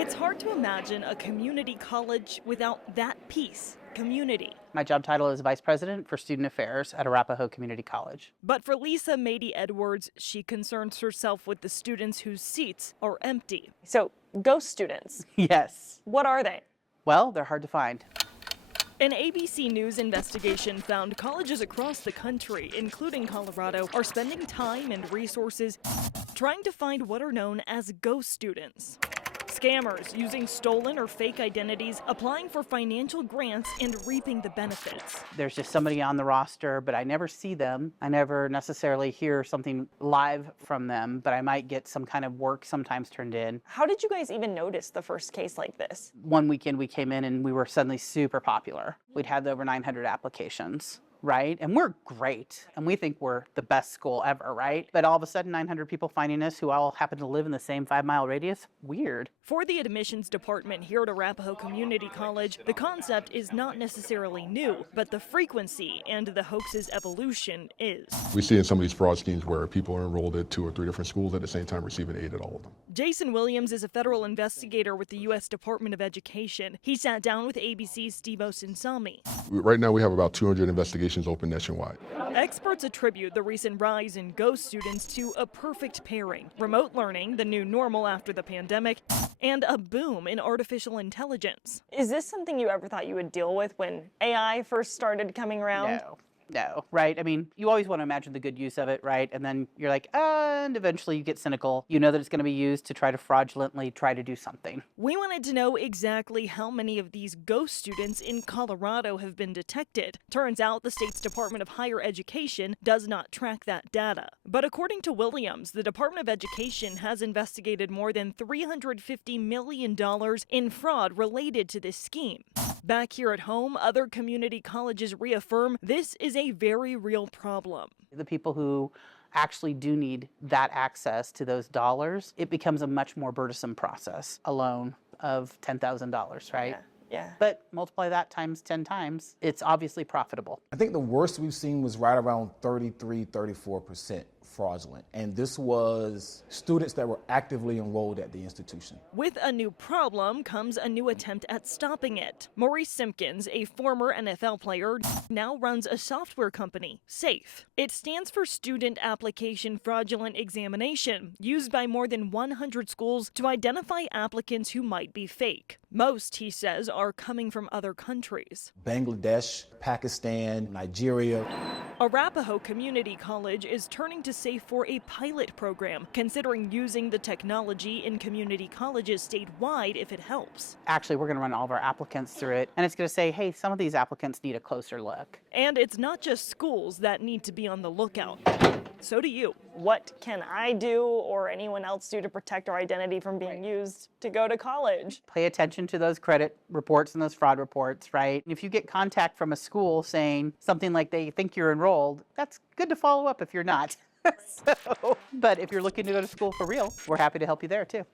It's hard to imagine a community college without that piece, community. My job title is Vice President for Student Affairs at Arapahoe Community College. But for Lisa Mady Edwards, she concerns herself with the students whose seats are empty. So, ghost students, Yes. what are they? Well, they're hard to find. An ABC News investigation found colleges across the country, including Colorado, are spending time and resources trying to find what are known as ghost students. Scammers using stolen or fake identities, applying for financial grants, and reaping the benefits. There's just somebody on the roster, but I never see them. I never necessarily hear something live from them, but I might get some kind of work sometimes turned in. How did you guys even notice the first case like this? One weekend we came in and we were suddenly super popular. We'd had over 900 applications. Right? And we're great. And we think we're the best school ever, right? But all of a sudden, 900 people finding us who all happen to live in the same 5-mile radius? Weird. For the admissions department here at Arapahoe Community College, the concept is not necessarily new, but the frequency and the hoax's evolution is. We see in some of these fraud schemes where people are enrolled at 2 or 3 different schools at the same time receiving aid at all of them. Jason Williams is a federal investigator with the U.S. Department of Education. He sat down with ABC's Steve Osunsami. Right now we have about 200 investigations open nationwide. Experts attribute the recent rise in ghost students to a perfect pairing: remote learning, the new normal after the pandemic, and a boom in artificial intelligence. Is this something you ever thought you would deal with when AI first started coming around? No, right? I mean, you always want to imagine the good use of it, right? And then you're like, and eventually you get cynical. You know that it's going to be used to try to fraudulently try to do something. We wanted to know exactly how many of these ghost students in Colorado have been detected. Turns out the state's Department of Higher Education does not track that data. But according to Williams, the Department of Education has investigated more than $350 million in fraud related to this scheme. Back here at home, other community colleges reaffirm this is a very real problem. The people who actually do need that access to those dollars, it becomes a much more burdensome process. A loan of $10,000, right? Yeah. But multiply that times 10 times, it's obviously profitable. I think the worst we've seen was right around 33-34% fraudulent. And this was students that were actively enrolled at the institution. With a new problem comes a new attempt at stopping it. Maurice Simpkins, a former NFL player, now runs a software company, SAFE. It stands for Student Application Fraudulent Examination, used by more than 100 schools to identify applicants who might be fake. Most, he says, are coming from other countries. Bangladesh, Pakistan, Nigeria. Arapahoe Community College is turning to SAFE for a pilot program, considering using the technology in community colleges statewide if it helps. Actually, we're going to run all of our applicants through it, and it's going to say, hey, some of these applicants need a closer look. And it's not just schools that need to be on the lookout. So do you. What can I do or anyone else do to protect our identity from being used to go to college? Pay attention to those credit reports and those fraud reports, right? If you get contact from a school saying something like they think you're enrolled, that's good to follow up if you're not. But if you're looking to go to school for real, we're happy to help you there too.